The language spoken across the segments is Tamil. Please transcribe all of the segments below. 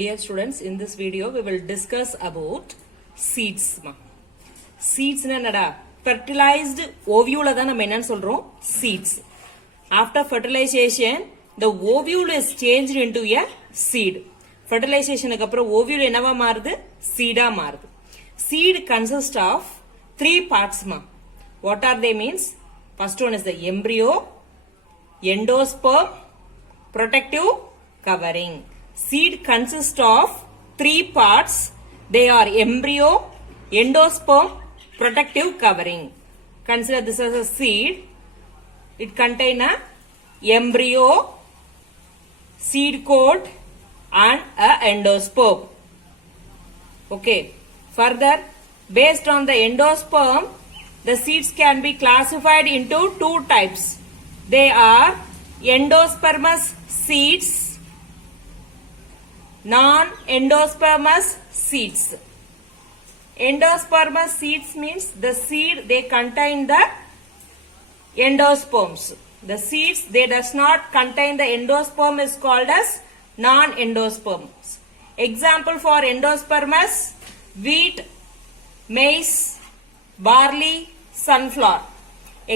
Dear students, in this video we will discuss about seeds. Seeds என்னடா fertilized ovule தான் நம்ம என்னன்னு சொல்றோம் seeds. After fertilization the ovule is changed into a seed. Fertilizationக்கு அப்புறம் ovule என்னவா மாறுது seed-ஆ மாறுது. Seed consists of three parts. What are they means? First one is the embryo, endosperm, protective covering. Seed consists of three parts. They are embryo, endosperm, protective covering. Consider this as a seed. It contains a embryo, seed coat and a endosperm. Okay. Further, based on the endosperm, the seeds can be classified into two types. They are endospermous seeds, non-endospermous seeds. Endospermous seeds means the seed they contain the endosperms. The seeds they does not contain the endosperm is called as non-endosperms. Example for endospermous: wheat, maize, barley, sunflower.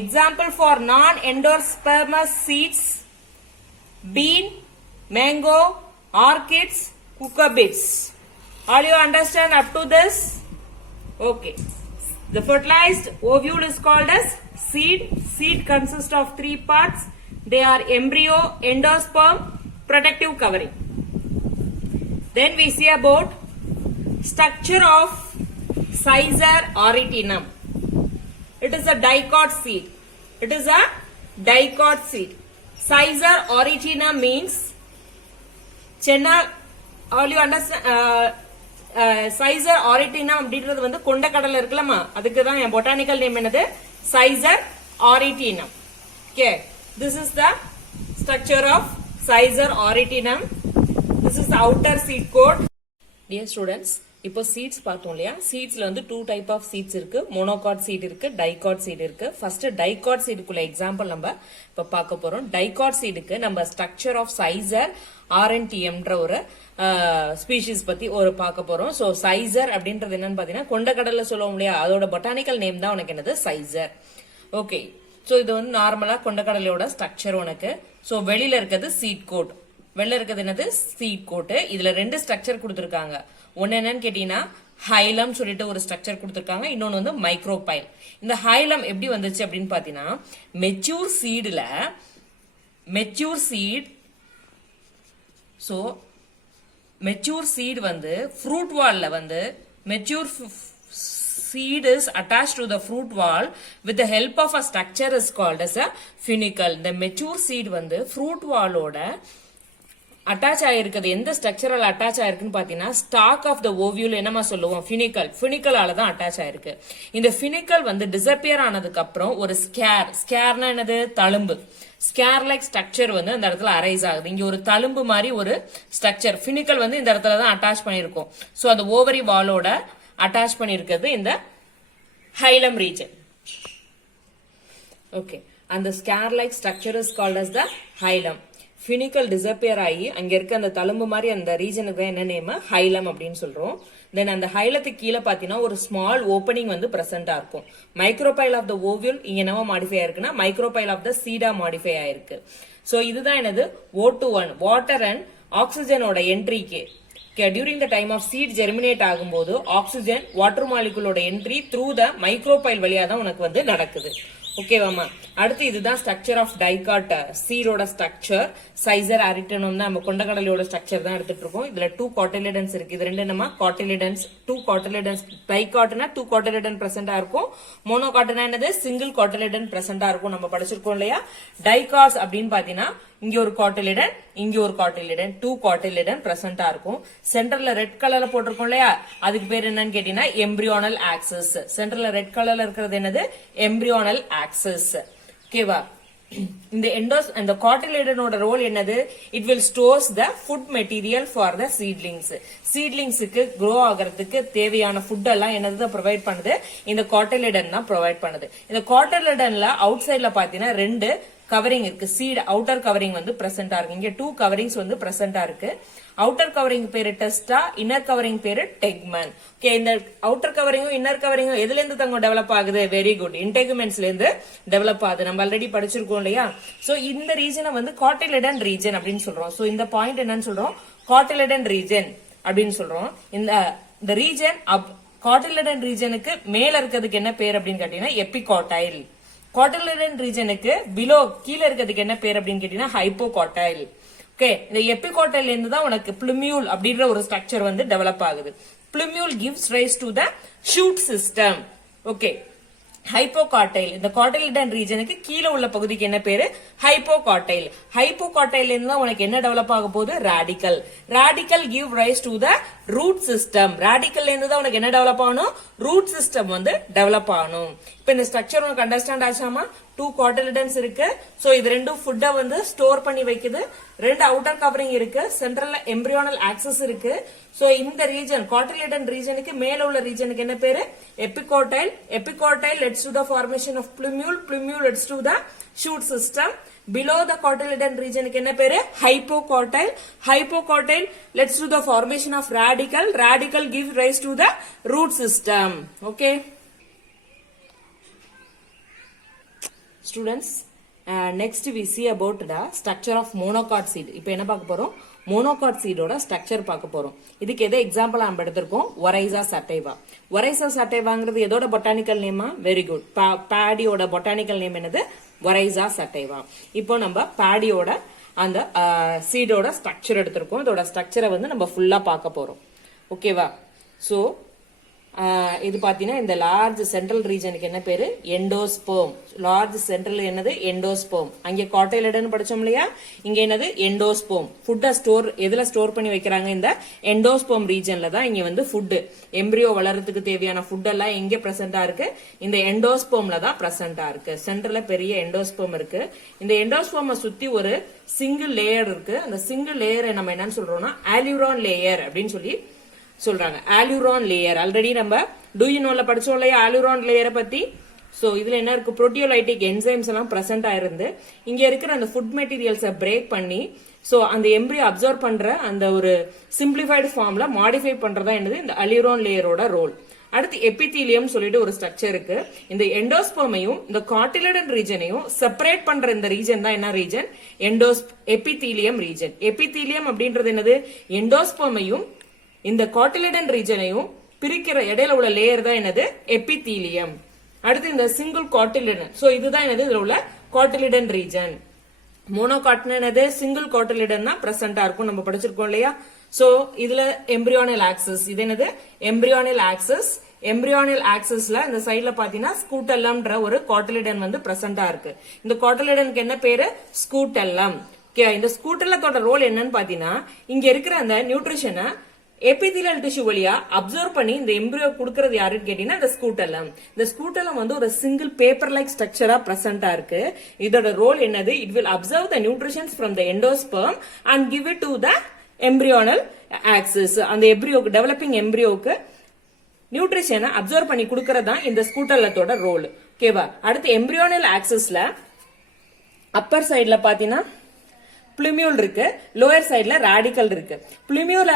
Example for non-endospermous seeds: bean, mango, orchids, cucurbits. All you understand up to this? Okay. The fertilized ovule is called as seed. Seed consists of three parts. They are embryo, endosperm, protective covering. Then we see about structure of Cyzar originum. It is a dicot seed. It is a dicot seed. Cyzar originum means all you understand. Cyzar originum அப்படின்றது வந்து கொண்டக்கடலை இருக்குலமா, அதுக்கு தான் என் பொட்டானிக்கல் நேம் என்னது Cyzar originum. Okay, this is the structure of Cyzar originum. This is the outer seed coat. Dear students, இப்போ சீட்ஸ் பார்த்தோம் இல்லையா? சீட்ஸ்ல வந்து டூ டைப் ஆஃப் சீட்ஸ் இருக்கு. மோனோகாட் சீட் இருக்கு, டைகாட் சீட் இருக்கு. ஃபர்ஸ்ட் டைகாட் சீடுக்குள்ள எக்ஸாம்பிள் நம்ம இப்ப பார்க்க போறோம். டைகாட் சீடுக்கு நம்ம ஸ்ட்ரக்சர் ஆஃப் சைசர் ஆர்என்டிஎம்ன்ற ஒரு ஸ்பீஷிஸ் பத்தி ஒரு பார்க்க போறோம். சோ சைசர் அப்படின்றது என்னன்னு பாத்தீங்கன்னா கொண்டக்கடலை சொல்லுவோம் இல்லையா, அதோட பொட்டானிக்கல் நேம் தான் உனக்கு என்னது சைசர். ஓகே, சோ இது வந்து நார்மலா கொண்டக்கடலையோட ஸ்ட்ரக்சர் உனக்கு. சோ வெளியில இருக்கிறது சீட் கோட், வெளில இருக்கிறது என்னது சீட் கோட். இதுல ரெண்டு ஸ்ட்ரக்சர் கொடுத்திருக்காங்க. ஒன்னு என்னன்னு கேட்டீங்கன்னா ஹைலம் சொல்லிட்டு ஒரு ஸ்ட்ரக்சர் கொடுத்திருக்காங்க, இன்னொன்னு வந்து மைக்ரோபைல். இந்த ஹைலம் எப்படி வந்துச்சு அப்படின்னு பாத்தீங்கன்னா மெச்சூர் சீடுல மெச்சூர் சீட் வந்து ஃப்ரூட் வால்ல வந்து mature seed is attached to the fruit wall with the help of a structure is called as a funicle. The mature seed வந்து fruit wall ஓட அட்டாச் ஆயிருக்குது. எந்த ஸ்ட்ரக்சரல் அட்டாச் ஆயிருக்குன்னு பாத்தீங்கன்னா ஸ்டாக் ஆஃப் த ஓவியூல் என்னமா சொல்லுவோம் ஃபினிக்கலால தான் அட்டாச் ஆயிருக்கு. இந்த ஃபினிக்கல் வந்து டிசப்பியர் ஆனதுக்கு அப்புறம் ஒரு ஸ்கேர்னா என்னது தழும்பு, ஸ்கேர் லைக் ஸ்ட்ரக்சர் வந்து அந்த இடத்துல அரைஸ் ஆகுது. இங்க ஒரு தழும்பு மாதிரி ஒரு ஸ்ட்ரக்சர் ஃபினிக்கல் வந்து இந்த இடத்துல தான் அட்டாச் பண்ணிருக்கோம். சோ அந்த ஓவரி வாலோட அட்டாச் பண்ணிருக்கிறது இந்த ஹைலம் ரீஜன். ஓகே, அந்த scar like structure is called as the hilum. Funicle disappear ஆகி அங்க இருக்க அந்த தழும்பு மாதிரி அந்த ரீஜனுக்கு தான் என்ன நேம் ஹைலம் அப்படின்னு சொல்றோம். தென் அந்த ஹைலத்துக்கு கீழே பாத்தீங்கன்னா ஒரு ஸ்மால் ஓப்பனிங் வந்து பிரசன்டா இருக்கும். மைக்ரோபைல் ஆஃப் த ஓவியூல் இங்க என்னவா மாடிஃபை ஆயிருக்குன்னா micropyle of the seed modify ஆயிருக்கு. சோ இதுதான் என்னது O2 வாட்டர் அண்ட் ஆக்சிஜனோட என்ட்ரிக்கு during the time of seed germinate ஆகும்போது ஆக்சிஜன் வாட்டர் மாலிகுலோட என்ட்ரி த்ரூ த மைக்ரோபைல் வழியா தான் உனக்கு வந்து நடக்குது. ஓகேவாமா? அடுத்து இதுதான் ஸ்ட்ரக்சர் ஆஃப் டைகாட் சீடோட ஸ்ட்ரக்சர். சைசர் ஆரிட்டனும் தான் நம்ம கொண்டக்கடலையோட ஸ்ட்ரக்சர் தான் எடுத்துட்டு இருக்கோம். இதுல 2 காட்டிலிடன்ஸ் இருக்கு. இது ரெண்டு நம்ம காட்டிலிடன்ஸ், 2 காட்டிலிடன்ஸ். டைகாட்னா 2 காட்டிலிடன் பிரசன்டா இருக்கும், மோனோகாட்னா என்னது சிங்கிள் காட்டிலிடன் பிரசன்டா இருக்கும். நம்ம படிச்சிருக்கோம் இல்லையா? டைகாட்ஸ் அப்படின்னு பாத்தீங்கன்னா இங்க ஒரு காட்டிலிடன், இங்க ஒரு காட்டிலிடன், 2 காட்டிலிடன் பிரசன்டா இருக்கும். சென்டர்ல ரெட் கலர்ல போட்டிருக்கோம் இல்லையா, அதுக்கு பேர் என்னன்னு கேட்டீங்கன்னா எம்பிரியோனல் ஆக்சஸ். சென்டர்ல ரெட் கலர்ல இருக்கிறது என்னது எம்பிரியோனல் ஆக்சஸ். ஓகேவா? இந்த அந்த காட்டிலிடனோட ரோல் என்னது? It will stores the food material for the seedlings. சீட்லிங்ஸுக்கு க்ரோ ஆகிறதுக்கு தேவையான ஃபுட் எல்லாம் என்னது ப்ரொவைட் பண்ணுது? இந்த காட்டிலிடன் தான் ப்ரொவைட் பண்ணுது. இந்த காட்டிலிடன்ல அவுட் சைட்ல பாத்தீங்கன்னா 2 கவரிங் இருக்கு, சீட் அவுட்டர் கவரிங் வந்து பிரசன்டா இருக்கு. இங்க 2 கவரிங்ஸ் வந்து பிரசன்டா இருக்கு. அவுட்டர் கவரிங் பேரு டெஸ்டா, இன்னர் கவரிங் பேரு டெக்மன். ஓகே, இந்த அவுட்டர் கவரிங்கும் இன்னர் கவரிங்கும் எதுல இருந்து தங்க டெவலப் ஆகுது? வெரி குட், இன்டெகுமெண்ட்ஸ்ல இருந்து டெவலப் ஆகுது. நம்ம ஆல்ரெடி படிச்சிருக்கோம் இல்லையா? சோ இந்த ரீஜனை வந்து காட்டிலிடன் ரீஜன் அப்படின்னு சொல்றோம். சோ இந்த பாயிண்ட் என்னன்னு சொல்றோம்? காட்டிலிடன் ரீஜன் அப்படின்னு சொல்றோம். இந்த ரீஜன் காட்டிலிடன் ரீஜனுக்கு மேல இருக்கிறதுக்கு என்ன பேர் அப்படின்னு கேட்டீங்கன்னா எபிகாட்டைல். காட்டிலிடன் ரீஜனுக்கு பிலோ கீழே இருக்கிறதுக்கு என்ன பேர் அப்படின்னு கேட்டீங்கன்னா ஹைப்போகாட்டைல். ஓகே, இந்த எபிகாட்டைல் இருந்து தான் உனக்கு பிளுமியூல் அப்படின்ற ஒரு ஸ்ட்ரக்சர் வந்து டெவலப் ஆகுது. Plumule gives rise to the shoot system. Okay, hypocotyl இந்த காட்டிலிடன் ரீஜனுக்கு கீழே உள்ள பகுதிக்கு என்ன பேரு? ஹைப்போகாட்டைல். ஹைப்போகாட்டைல் இருந்து உனக்கு என்ன டெவலப் ஆக போகுது? Radicle. Radicle give rise to the root system. ராடிக்கல்ல இருந்து தான் உனக்கு என்ன டெவலப் ஆகணும்? ரூட் சிஸ்டம் வந்து டெவலப் ஆகணும். இப்ப இந்த ஸ்ட்ரக்சர் உனக்கு அண்டர்ஸ்டாண்ட் ஆச்சாமா? 2 காட்டிலிடன்ஸ் இருக்கு. சோ இது ரெண்டும் ஃபுட்டை வந்து ஸ்டோர் பண்ணி வைக்குது. 2 அவுட்டர் கவரிங் இருக்கு. சென்ட்ரல்ல எம்பிரியோனல் ஆக்சஸ் இருக்கு. சோ இந்த ரீஜன் காட்டிலிடன் ரீஜனுக்கு மேல உள்ள ரீஜனுக்கு என்ன பேரு? எபிகாட்டைல். எபிகாட்டைல் leads to the formation of plumule. Plumule leads to the shoot system. Below the cotyledon region க்கு என்ன பேரு? Hypocotyl. Hypocotyl leads to the formation of radicle. Radicle gives rise to the root system. Okay. Students, next we see about the structure of monocot seed. இப்போ என்ன பார்க்க போறோம்? மோனோகாட் சீடோட ஸ்ட்ரக்சர் பார்க்க போறோம். இதுக்கு எதை எக்ஸாம்பிள் நம்ம எடுத்திருக்கோம்? ஒரைசா சட்டைவா. ஒரைசா சட்டைவாங்கிறது எதோட பொட்டானிக்கல் நேமா? வெரி குட், பேடியோட பொட்டானிக்கல் நேம் என்னது? Oryza sativa. இப்போ நம்ம பேடியோட அந்த சீடோட ஸ்ட்ரக்சர் எடுத்திருக்கோம். இதோட ஸ்ட்ரக்சரை வந்து நம்ம ஃபுல்லா பார்க்க போறோம். ஓகேவா? சோ இது பாத்தீங்கன்னா இந்த லார்ஜ் சென்ட்ரல் ரீஜனுக்கு என்ன பேரு? எண்டோஸ்பெர்ம். லார்ஜ் சென்ட்ரல் என்னது? எண்டோஸ்பெர்ம். அங்க காட்டைலிடன் படிச்சோம் இல்லையா? இங்க என்னது? எண்டோஸ்பெர்ம். ஃபுட்டை ஸ்டோர் எதுல ஸ்டோர் பண்ணி வைக்கிறாங்க? இந்த எண்டோஸ்பெர்ம் ரீஜன்ல தான் இங்க வந்து ஃபுட், எம்பிரியோ வளர்றதுக்கு தேவையான ஃபுட் எல்லாம் எங்க பிரசன்டா இருக்கு? இந்த எண்டோஸ்பெர்ம்ல தான் பிரசன்டா இருக்கு. சென்டர்ல பெரிய எண்டோஸ்பெர்ம் இருக்கு. இந்த எண்டோஸ்பெர்மை சுத்தி ஒரு சிங்கிள் லேயர் இருக்கு. அந்த சிங்கிள் லேயரை நம்ம என்னன்னு சொல்றோம்னா ஆலியூரான் லேயர் அப்படின்னு சொல்லி சொல்றாங்க. ஆலியூரான் லேயர் ஆல்ரெடி நம்ம டூ யூ நோல படிச்சோம் இல்லையா ஆலியூரான் லேயரை பத்தி? சோ இதுல என்ன இருக்கு? புரோட்டியோலைட்டிக் என்சைம்ஸ் எல்லாம் பிரசன்ட் ஆயிருந்து இங்க இருக்கிற அந்த ஃபுட் மெட்டீரியல்ஸை பிரேக் பண்ணி சோ அந்த எம்பிரியோ அப்சர்வ் பண்ற அந்த ஒரு சிம்பிளிஃபைடு ஃபார்ம்ல மாடிஃபை பண்றதா என்னது? இந்த ஆலியூரான் லேயரோட ரோல். அடுத்து எபிதீலியம் சொல்லிட்டு ஒரு ஸ்ட்ரக்சர் இருக்கு. இந்த எண்டோஸ்பெர்மையும் இந்த காட்டிலிடன் ரீஜனையும் செப்பரேட் பண்ற இந்த ரீஜன் தான் என்ன ரீஜன்? Epithelium region. எபிதீலியம் அப்படின்றது என்னது? எண்டோஸ்பெர்மையும் இந்த காட்டிலிடன் ரீஜனையும் பிரிக்கிற இடையில உள்ள லேயர் தான் என்னது? எபிதீலியம். அடுத்து இந்த சிங்கிள் காட்டிலிடன். சோ இதுதான் என்னது? இதுல உள்ள காட்டிலிடன் ரீஜன். மோனோகாட்னா என்னது? சிங்கிள் காட்டிலிடன் தான் பிரசன்டா இருக்கும். நம்ம படிச்சிருக்கோம் இல்லையா? சோ இதுல எம்பிரியோனல் ஆக்சஸ். இது என்னது? எம்பிரியோனல் ஆக்சஸ். எம்பிரியோனல் ஆக்சஸ்ல இந்த சைட்ல பாத்தீங்கன்னா ஸ்கூட்டெல்லம்ன்ற ஒரு காட்டிலிடன் வந்து பிரசன்டா இருக்கு. இந்த காட்டிலிடனுக்கு என்ன பேரு? ஸ்கூட்டெல்லம். இந்த ஸ்கூட்டெல்லத்தோட ரோல் என்னன்னு பாத்தீங்கன்னா இங்க இருக்கிற அந்த நியூட்ரிஷனை எபிதீலியல் டிஷ்யூ வழியா அப்சர்வ் பண்ணி இந்த எம்பிரியோ கொடுக்கறது யாருன்னு கேட்டீங்கன்னா இந்த ஸ்கூட்டெல்லம். இந்த ஸ்கூட்டெல்லம் வந்து ஒரு சிங்கிள் பேப்பர் லைக் ஸ்ட்ரக்சரா பிரசன்டா இருக்கு. இதோட ரோல் என்னது? It will absorb the nutritions from the endosperm and give it to the embryonal axis. அந்த எம்பிரியோக்கு டெவலப்பிங் எம்பிரியோக்கு நியூட்ரிஷனை அப்சர்வ் பண்ணி கொடுக்கறதா இந்த ஸ்கூட்டெல்லத்தோட ரோல். ஓகேவா? அடுத்து எம்பிரியோனல் ஆக்சிஸ்ல அப்பர் சைட்ல பாத்தீங்கன்னா பிளுமியூல் இருக்கு, லோயர் சைட்ல ராடிக்கல் இருக்கு. பிளுமியூல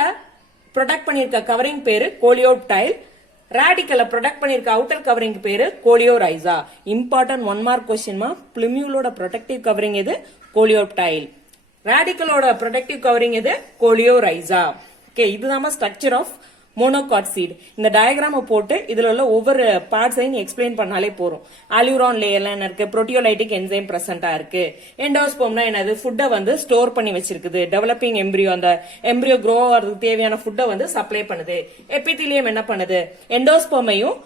ப்ரொடக்ட் பண்ணிருக்க கவரிங் பேரு கோலியோப்டைல். ராடிக்கல ப்ரொடக்ட் பண்ணிருக்க அவுட்டர் கவரிங் பேரு கோலியோரைசா. இம்பார்ட்டன்ட் 1 மார்க் கொஸ்டின்மா. பிளுமியூலோட ப்ரொடக்டிவ் கவரிங் எது? கோலியோப்டைல். ராடிக்கலோட ப்ரொடக்டிவ் கவரிங் எது? கோலியோரைசா. ஓகே, இதுதான் ஸ்ட்ரக்சர் ஆஃப் மோனோகாட் சீட். இந்த டயக்ராம போட்டு இதுல உள்ள ஒவ்வொரு பார்ட்ஸையும் எக்ஸ்பிளைன் பண்ணாலே போறோம். ஆலியூரான் லேயர்ல என்ன இருக்கு? புரோட்டியோலைட்டிக் என்சைம் பிரசன்டா இருக்கு. எண்டோஸ்பெர்ம்னா என்னது? ஃபுட்டை வந்து ஸ்டோர் பண்ணி வச்சிருக்குது. டெவலப்பிங் எம்பிரியோ அந்த எம்பிரியோ க்ரோ ஆகிறதுக்கு தேவையான ஃபுட்டை வந்து சப்ளை பண்ணுது. எபிதீலியம் என்ன பண்ணுது? எண்டோஸ்பெர்மையும்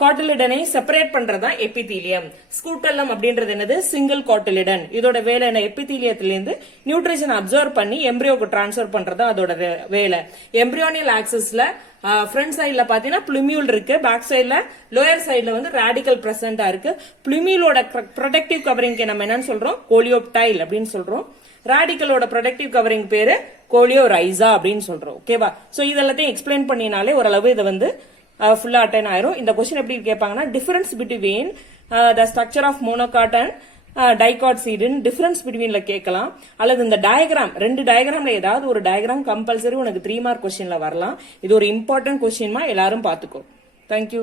காட்டிலிடனை செப்பரேட் பண்றதா எபிதீலியம். ஸ்கூட்டெல்லம் அப்படின்றது என்னது? Single cotyledon. இதோட வேலை என்ன? எபிதீலியத்திலிருந்து நியூட்ரிஷன் அப்சர்வ் பண்ணி எம்பிரியோக்கு டிரான்ஸ்பர் பண்றதா அதோட வேலை. எம்பிரியோனியல் ஆக்சிஸ்ல ஃப்ரண்ட் சைட்ல பாத்தீங்கன்னா பிளுமியூல் இருக்கு, பேக் சைட்ல லோயர் சைட்ல வந்து ராடிக்கல் பிரசன்டா இருக்கு. பிளுமியூலோட ப்ரொடக்டிவ் கவரிங்க்கு நம்ம என்னன்னு சொல்றோம்? கோலியோப்டைல் அப்படின்னு சொல்றோம். ராடிக்கலோட ப்ரொடக்டிவ் கவரிங் பேரு கோலியோரைசா அப்படின்னு சொல்றோம். ஓகேவா? சோ இதெல்லாத்தையும் எக்ஸ்பிளைன் பண்ணினாலே ஓரளவு இதை வந்து ஃபுல்லா அட்டைன் ஆயிரும். இந்த கொஸ்டின் எப்படி கேட்பாங்கன்னா difference between the structure of monocot and dicot சீடுன்னு டிஃபரன்ஸ் பிட்வீன்ல கேட்கலாம். அல்லது இந்த டயக்ராம் 2 டயக்ராம்ல ஏதாவது ஒரு டயக்ராம் கம்பல்சரி உனக்கு 3 மார்க் கொஸ்டின்ல வரலாம். இது ஒரு இம்பார்ட்டன்ட் கொஸ்டின்மா, எல்லாரும் பாத்துக்கோ. தேங்க்யூ.